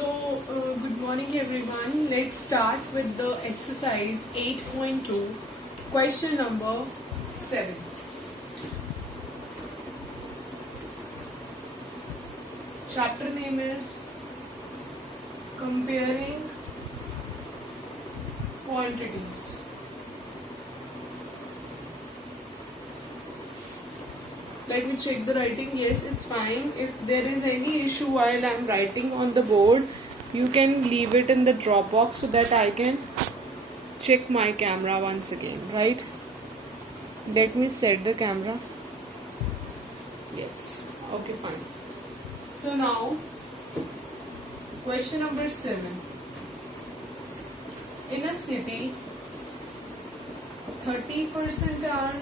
Good morning everyone. Let's start with the exercise 8.2, question number 7. Chapter name is Comparing Quantities. Let me check the writing. Yes, it's fine. If there is any issue while I'm writing on the board, you can leave it in the Dropbox so that I can check my camera once again, right? Let me set the camera. Yes. Okay, fine. So now, question number 7. In a city, 30% are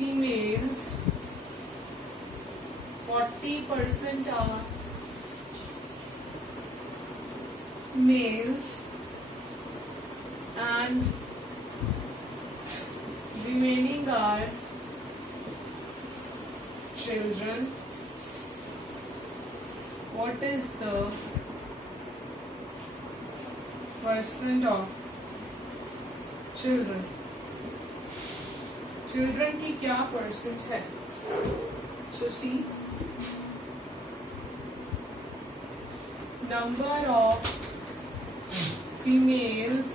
females, 40% are males, and remaining are children. What is the percent of children? Children की क्या percent है? So C, number of females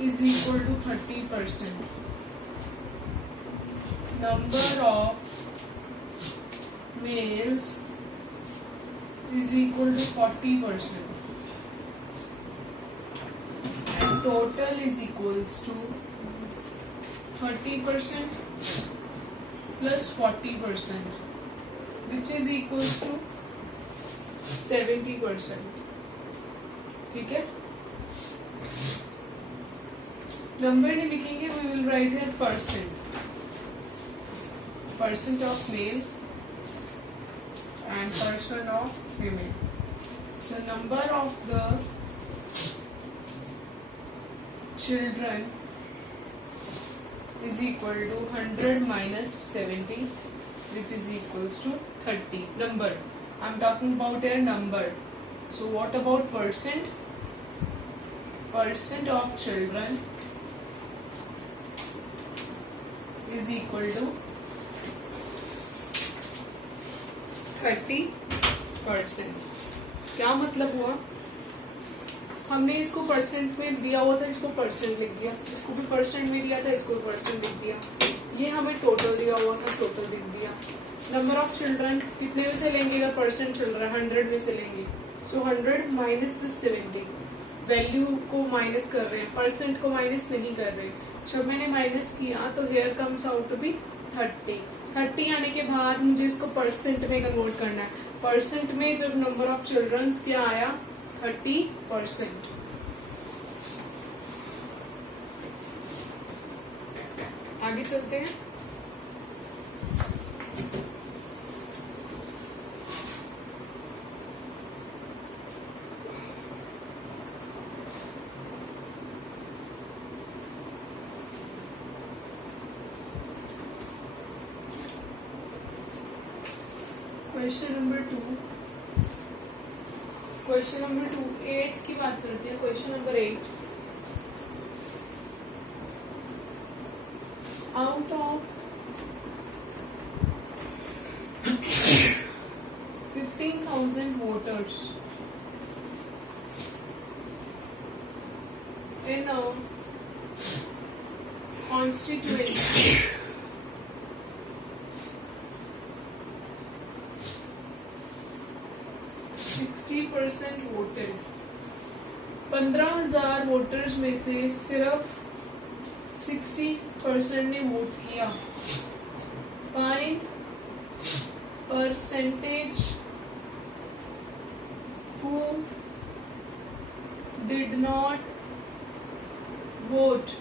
is equal to 30%. Number of males is equal to 40%. And total is equals to 30% plus 40%, which is equals to 70%. ठीक है? Number नहीं लिखेंगे, we will write here percent. Percent of male and percent of female. So number of the children is equal to 100 minus 70, which is equals to 30. Number, I'm talking about a number. So what about percent? Percent of children is equal to 30%. क्या मतलब हुआ? हमने इसको percent में दिया हुआ था, इसको परसेंट लिख दिया, इसको भी परसेंट में दिया था, इसको परसेंट लिख दिया. ये हमें टोटल दिया हुआ था, टोटल लिख दिया. नंबर ऑफ चिल्ड्रन कितने में से लेंगे? अगर परसेंट चल रहा है 100 में से लेंगे. सो 100 माइनस द 70, वैल्यू को माइनस कर रहे हैं, परसेंट को माइनस नहीं कर रहे. जब मैंने माइनस किया तो here comes out to be 30. 30 आने के बाद मुझे इसको परसेंट में कन्वर्ट करना है. परसेंट में जब नंबर ऑफ चिल्ड्रंस क्या आया? 30%. आगे चलते हैं. Question number 2. क्वेश्चन नंबर 2, 8 की बात करते हैं. Question number 8. Out of 15,000 voters in a constituency, 60% वोटेड. 15,000 वोटर्स में से सिर्फ 60% ने वोट किया. Find percentage who did not vote.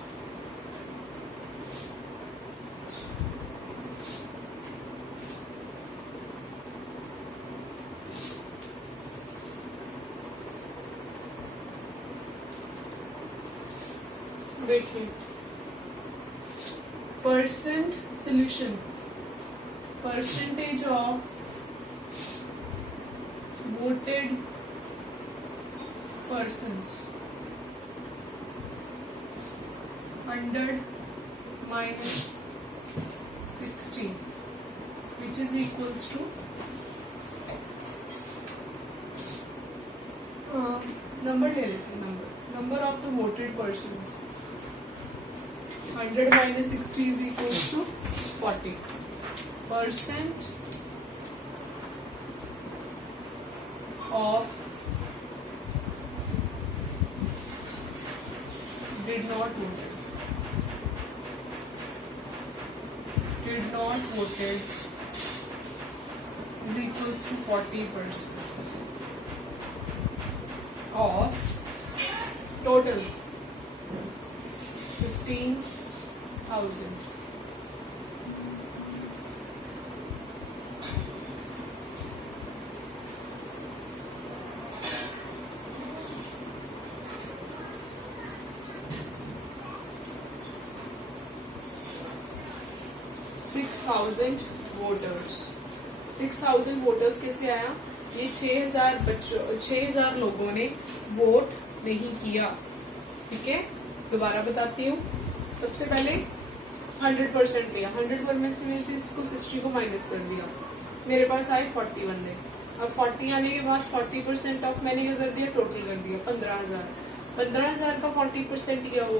देखिए, percent solution, percentage of voted persons 100 minus 60 which is equals to number ले लेते हैं number of the voted person 100 minus 60 is equals to 40% of did not voted is equals to 40% of total 15,000. Six thousand voters कैसे आया? ये 6,000 लोगों ने vote नहीं किया। ठीक है, दोबारा बताती हूँ। सबसे पहले 100% लिया, 100 में से इसको 60 को माइनस कर दिया, मेरे पास आए 40 बंदे। अब 40 आने के बाद 40% ऑफ मैंने क्या कर दिया, टोटल कर दिया 15,000। 15,000 का 40% किया वो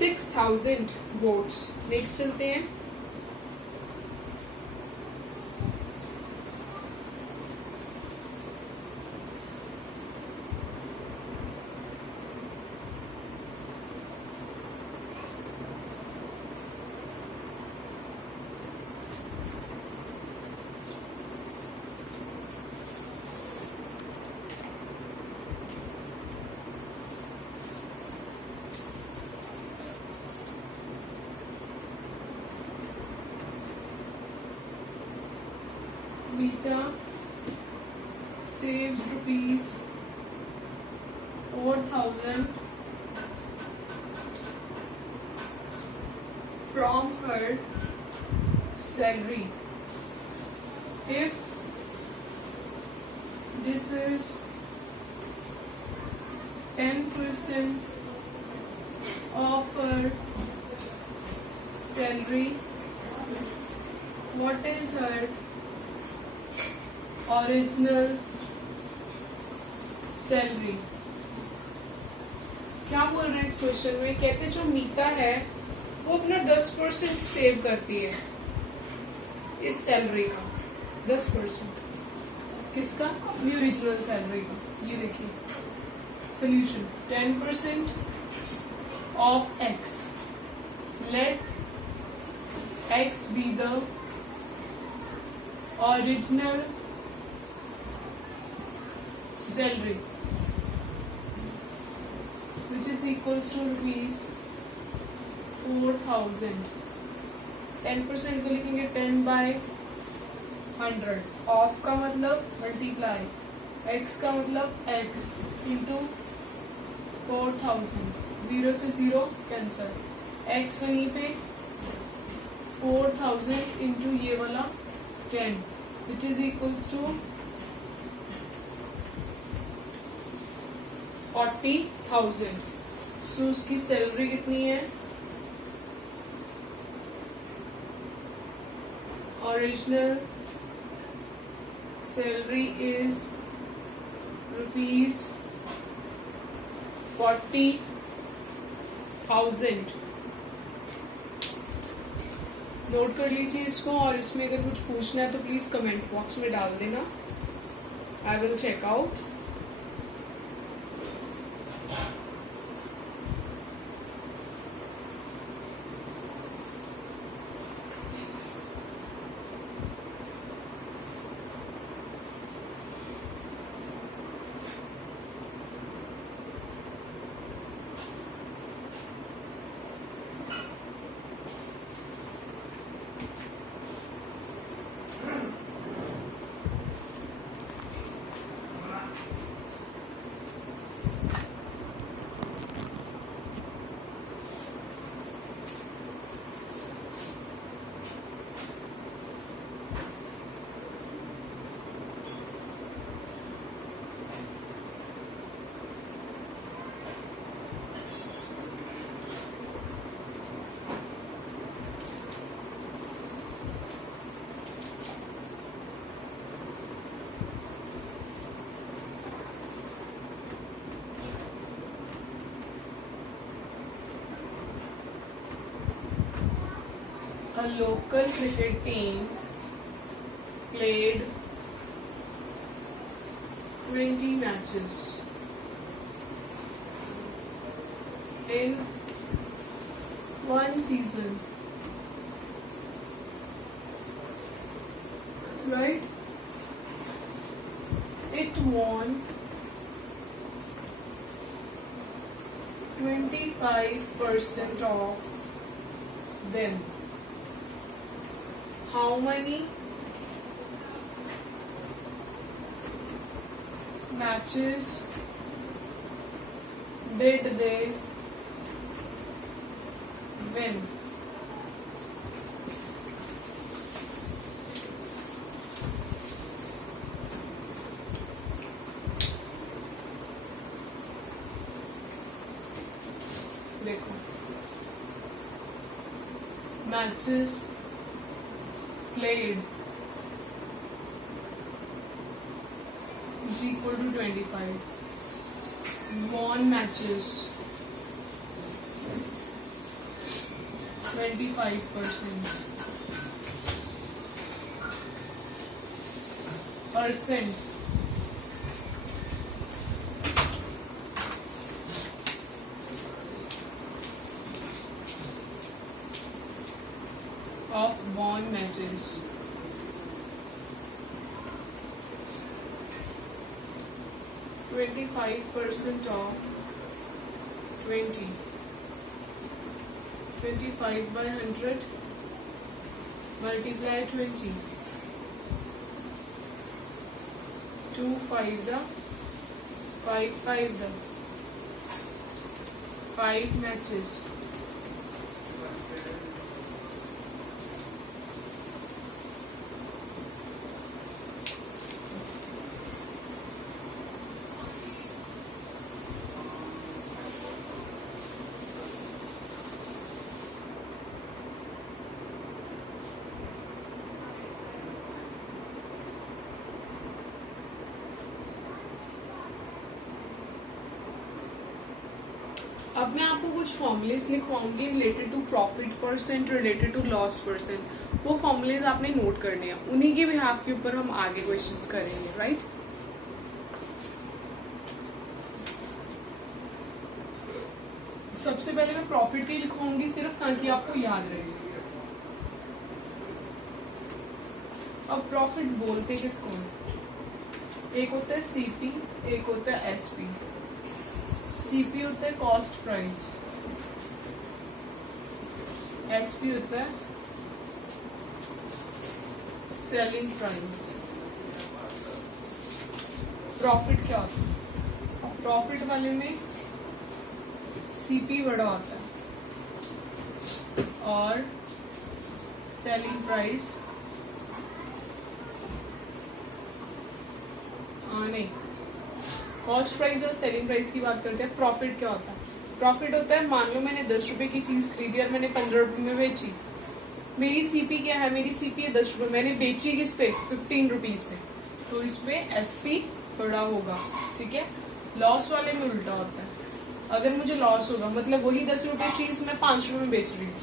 6,000 वोट्स। नेक्स्ट चलते हैं। Mita saves rupees 4,000 from her salary. If this is 10% of her salary, what is her original salary? क्या बोल रहे हैं इस क्वेश्चन में? कहते जो मीता है वो अपना 10% सेव करती है इस सैलरी का। 10% किसका? अपनी ओरिजिनल सैलरी का। ये देखिए solution, 10% of X, let X be the original salary which is equals to rupees 4,000। 10% को लिखेंगे 10 by 100। ऑफ का मतलब मल्टीप्लाई, x का मतलब x इंटू 4,000। 0 से 0 कैंसर, x वहीं पे 4,000 इंटू ये वाला 10 which is equals to 40,000। सो उसकी सैलरी कितनी है? Original salary is rupees 40,000। Note कर लीजिए इसको, और इसमें अगर कुछ पूछना है तो प्लीज कमेंट बॉक्स में डाल देना। I will check out. local cricket team played 20 matches in one season, right? It won 25% of them. How many matches did they win? देखो, matches played is equal to 25. Won matches 25%. Percent of won matches. %25 of 20. 25 by 100 multiply 20. 2 5 the 5 5 the 5 matches. अब मैं आपको कुछ formulas लिखवाऊंगी related to profit percent, related to loss percent. वो formulas आपने note करने हैं, उन्हीं के बिहाफ के ऊपर हम आगे क्वेश्चंस करेंगे, राइट? सबसे पहले मैं प्रॉफिट की लिखवाऊंगी सिर्फ ताकि आपको याद रहे. अब प्रॉफिट बोलते किसको है? एक होता है सीपी, एक होता है एसपी. सीपी होता है कॉस्ट प्राइस, एसपी होता है सेलिंग प्राइस. प्रॉफिट क्या होता है? प्रॉफिट वाले में सीपी बड़ा होता है और सेलिंग प्राइस नहीं, कॉस्ट प्राइस और सेलिंग प्राइस की बात करते हैं. प्रॉफिट क्या होता है? प्रॉफिट होता है, मान लो मैंने 10 रुपए की चीज खरीदी और मैंने 15 रुपए में बेची. मेरी सीपी क्या है? मेरी सीपी है 10 रुपए. मैंने बेची किस पे? 15 रुपीज पे. तो इस पे एसपी बड़ा होगा, ठीक है. लॉस वाले में उल्टा होता है. अगर मुझे लॉस होगा मतलब वही 10 रुपए चीज मैं 5 रुपए में बेच रही हूँ.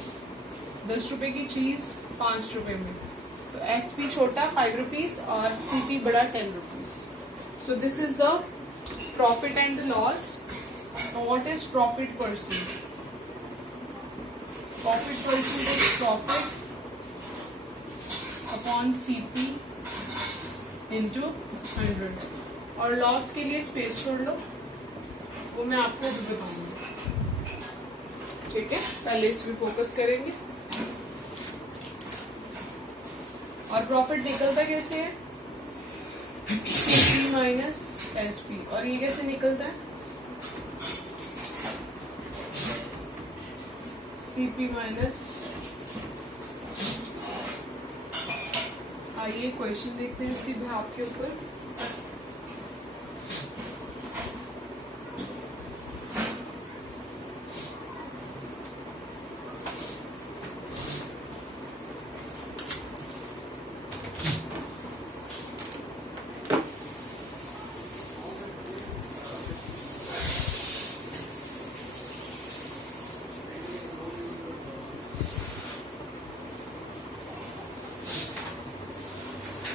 10 रुपए की चीज 5 रुपए में, तो एसपी छोटा 5 रुपीज और सीपी बड़ा 10 rupees. So this is the profit and the loss. Now what is profit percent? Profit percent is profit upon CP into 100. और loss के लिए स्पेस छोड़ लो, वो मैं आपको भी बताऊंगी, ठीक है. पहले इस पे फोकस करेंगे. और प्रॉफिट निकलता कैसे है? CP minus SP. और ये कैसे निकलता है? CP minus. आइए क्वेश्चन देखते हैं इसके बिहाफ के ऊपर.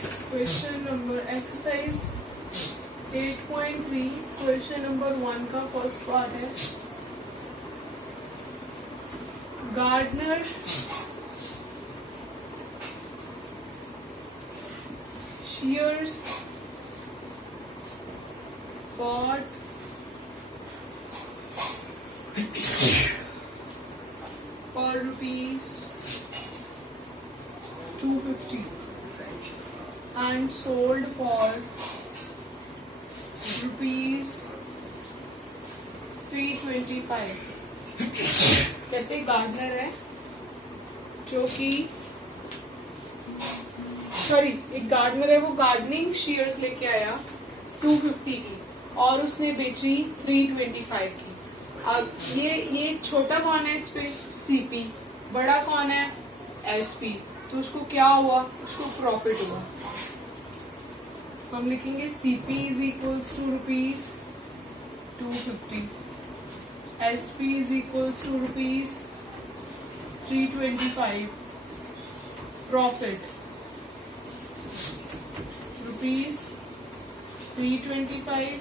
Question number exercise 8.3 question number 1 का फर्स्ट पार्ट है। Gardener shears bought for rupees 250 and sold for rupees 325। कहते गार्डनर है जो कि एक गार्डनर है, वो गार्डनिंग शेयर्स लेके आया 250 की और उसने बेची 325 की। अब ये छोटा कौन है इस पे? सीपी। बड़ा कौन है? एसपी। तो उसको क्या हुआ? उसको प्रॉफिट हुआ। हम लिखेंगे CP is equals to rupees 250, SP is equals to rupees 325, profit rupees 325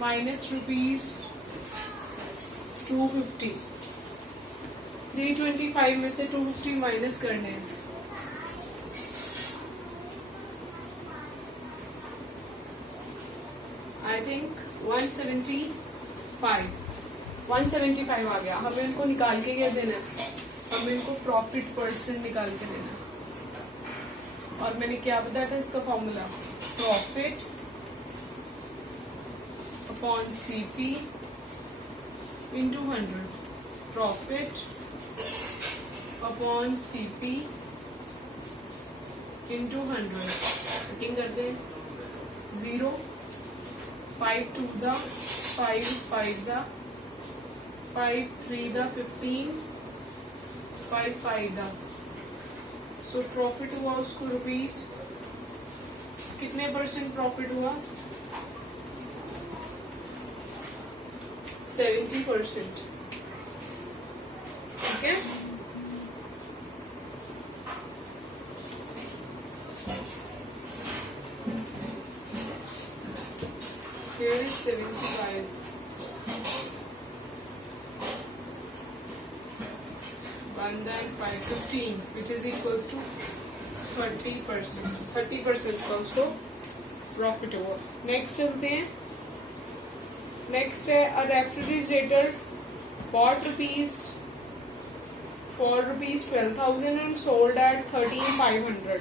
minus rupees 250। 325 में से 250 माइनस करने हैं। आई थिंक 175 आ गया। हमें इनको निकाल के क्या देना है? हमें इनको प्रॉफिट परसेंट निकाल के देना है। और मैंने क्या बताया था इसका formula? Profit upon CP into 100। Profit upon CP into 100। Cutting कर दें। 0, 5 2 दा 5 5 दा 5 3 दा 15, 5 5 दा। सो प्रॉफिट हुआ उसको रुपीज कितने परसेंट प्रॉफिट हुआ? 70%। ठीक है। Here is 75. Then 15, which is equals to 30%। 30% का उसको प्रॉफिट हुआ। नेक्स्ट चलते हैं। नेक्स्ट है a refrigerator bought rupees for rupees 12,000 and sold at 13,500।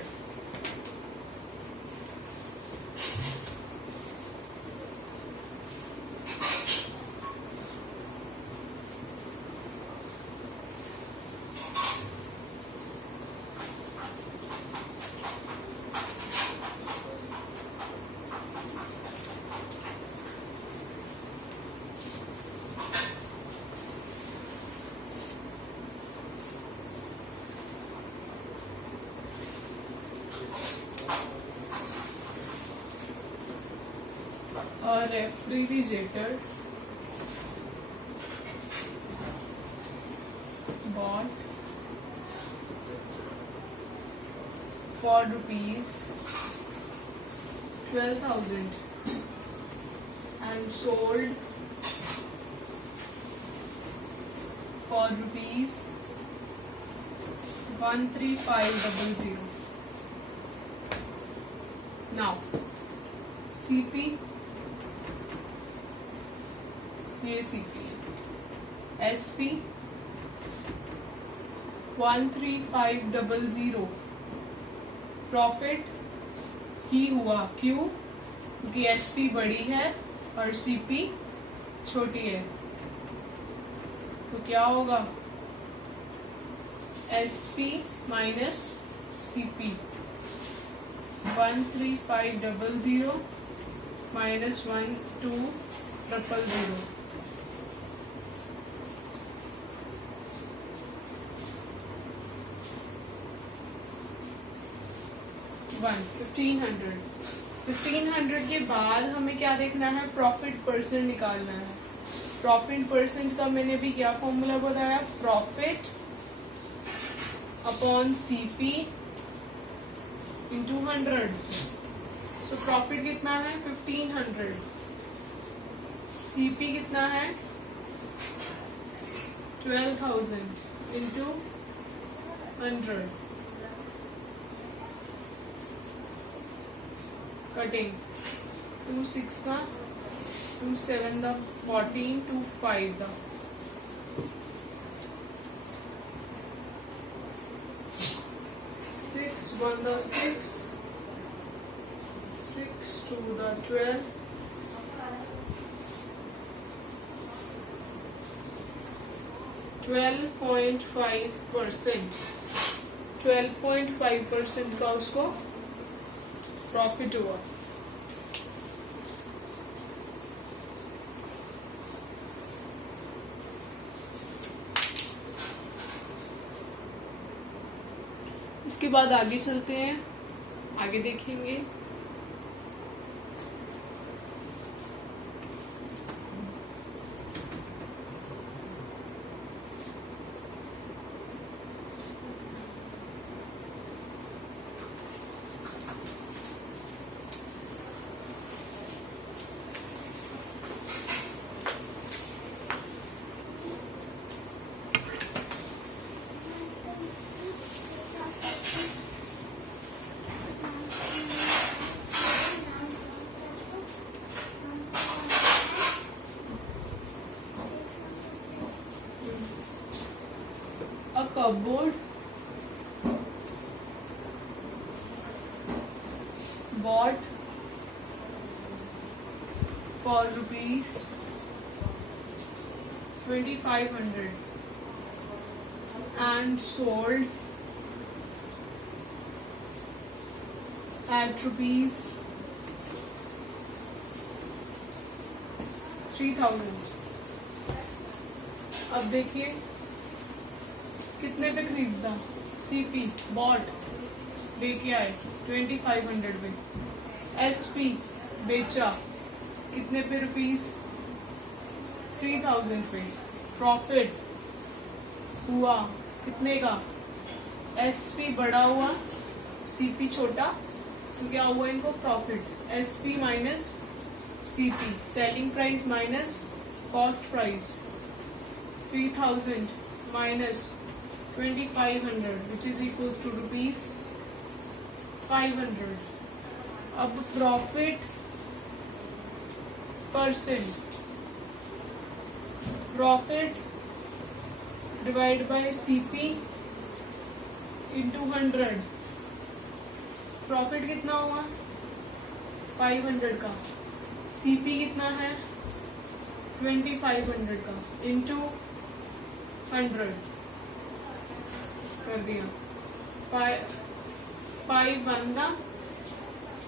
A refrigerator bought for rupees 12,000 and sold for rupees 13500। Now CP, ये CP है। SP 13500 profit ही हुआ। क्यों? क्योंकि SP बड़ी है और CP छोटी है। तो क्या होगा? SP minus CP। 13500 माइनस 12000। 1500। 1500 के बाद हमें क्या देखना है? प्रॉफिट परसेंट निकालना है। प्रॉफिट परसेंट का मैंने भी क्या फॉर्मूला बताया? Profit upon CP into 100, so profit कितना है 1500। सीपी कितना है 12,000 इंटू 100, कटिंग 2 6 का 2 7 का 14 2 5 का 6 1 का 6 6 2 का 12 12.5%, 12.5% का उसको प्रॉफिट हुआ। इसके बाद आगे चलते हैं, आगे देखेंगे। Cupboard bought for rupees 2500 and sold at rupees 3000। अब देखिए कितने पे खरीदा, सीपी बॉट लेके आए 2500 पे, एसपी बेचा कितने पे रुपीस 3000 पे, प्रॉफिट हुआ कितने का, एसपी बड़ा हुआ सीपी छोटा, तो क्या हुआ इनको profit, SP minus CP, selling price minus cost price, 3000 minus 2500 which is equals to rupees 500। अब profit percent, profit divide by CP into 100, profit कितना हुआ 500 का, सीपी कितना है 2500 का इंटू 100 कर दिया, 5 1 दा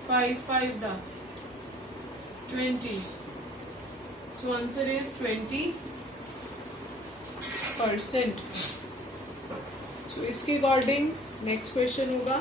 5 5 दा 20, so answer is 20%। so इसके अकॉर्डिंग नेक्स्ट क्वेश्चन होगा,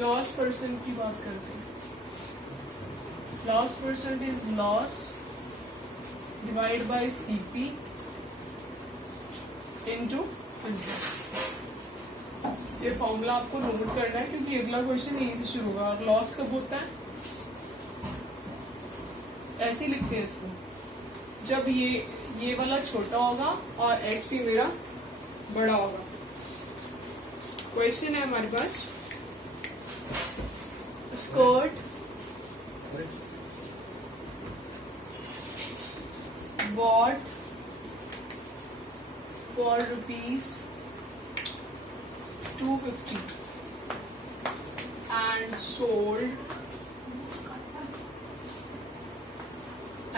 लॉस परसेंट की बात करते हैं। Loss percent is loss divide by CP into 100। ये फॉर्मूला आपको नोट करना है क्योंकि अगला क्वेश्चन यहीं से शुरू होगा। और लॉस कब होता है, ऐसे ही लिखते हैं इसको, जब ये वाला छोटा होगा और एसपी मेरा बड़ा होगा। क्वेश्चन है हमारे पास, skirt bought for rupees 250 and sold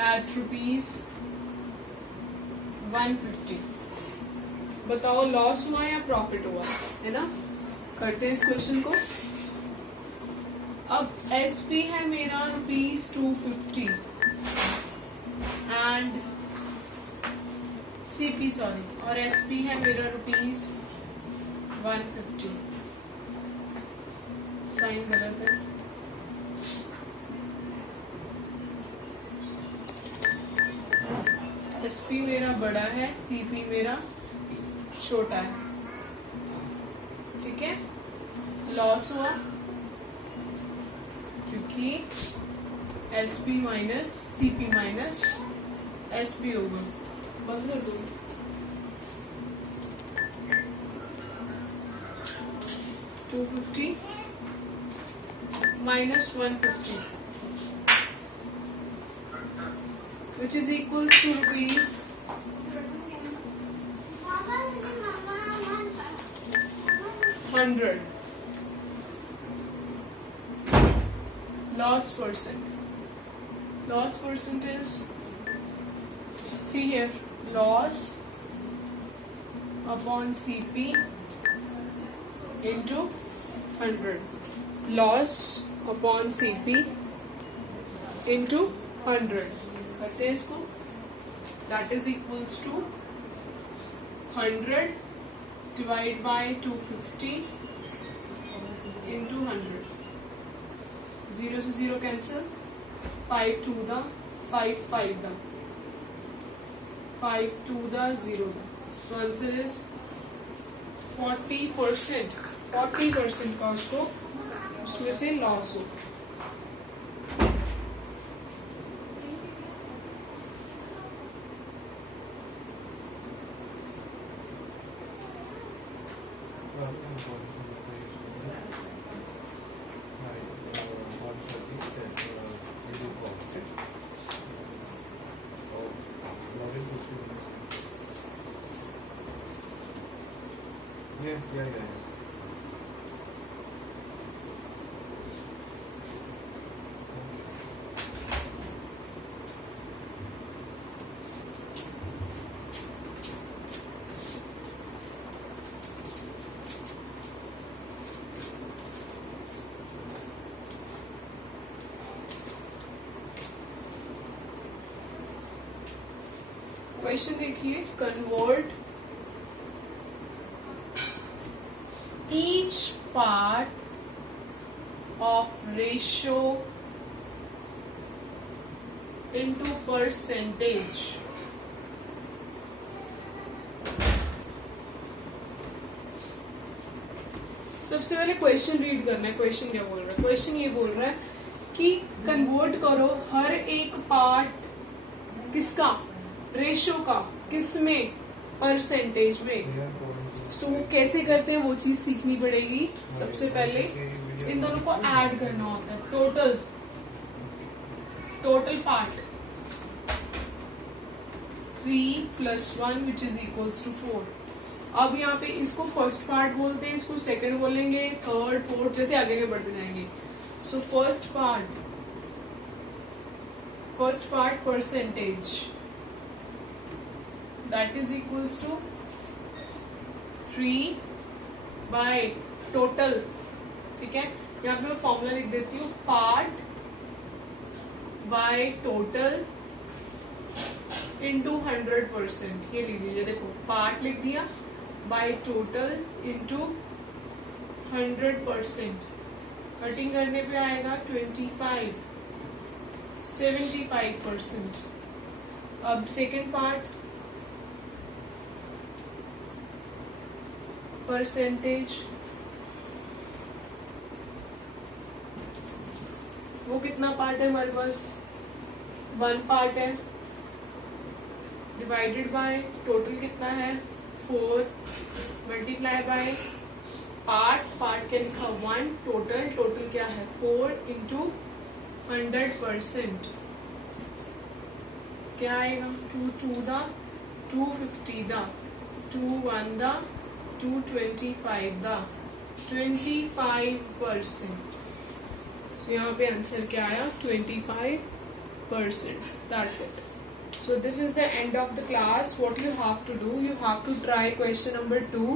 at rupees 150। बताओ लॉस हुआ या प्रॉफिट हुआ, है ना। करते हैं इस क्वेश्चन को। अब SP है मेरा ₹250 एंड CP सॉरी, और SP है मेरा ₹150। साइन गलत है। SP मेरा बड़ा है, CP मेरा छोटा है। ठीक है, लॉस हुआ क्योंकि SP minus CP minus SP होगा। बंद कर दो। $250 minus $150, which is equals to ₹100. Loss percent. Loss percent is, see here, loss upon CP into 100. Loss upon CP into 100 करते हैं इसको, that is equals to 100 divide by 250 into 100. 0 से 0 cancel, 5 2 the 5 5 the 5 2 the 0 the, so answer is 40%। 40% का उसको उसमें से loss हो। Yeah. Question देखिए, convert each part of ratio into percentage। सबसे पहले क्वेश्चन रीड करना है। क्वेश्चन क्या बोल रहा है? क्वेश्चन ये बोल रहा है कि कन्वर्ट करो हर एक पार्ट किसका, रेशो का, किसमें, परसेंटेज में। सो वो कैसे करते हैं वो चीज सीखनी पड़ेगी। सबसे पहले इन दोनों को ऐड करना होता है, total part 3 + 1 which is equals to 4। अब यहाँ पे इसको फर्स्ट पार्ट बोलते हैं, इसको सेकंड बोलेंगे, थर्ड, फोर्थ, जैसे आगे आगे बढ़ते जाएंगे। So first part percentage, that is equals to 3 by total। ठीक है, यहाँ पे मैं फॉर्मूला लिख देती हूँ, पार्ट बाय टोटल इंटू 100%। ये लीजिए, ये देखो, पार्ट लिख दिया, बाय टोटल इंटू 100%। कटिंग करने पे आएगा 25, 75%। अब सेकेंड पार्ट परसेंटेज, वो कितना पार्ट है हमारे पास, 1 पार्ट है, डिवाइडेड बाय टोटल कितना है 4, मल्टीप्लाई बाय पार्ट क्या लिखा 1, टोटल क्या है 4 इंटू 100%। क्या आएगा, 2 2 द 250 द 2 1 द 225 द 25%। सो यहाँ पे आंसर क्या आया, 25%। That's it. So this is the end of the class. What you have to do, you have to try question number 2,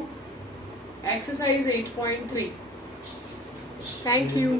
exercise 8.3. Thank you.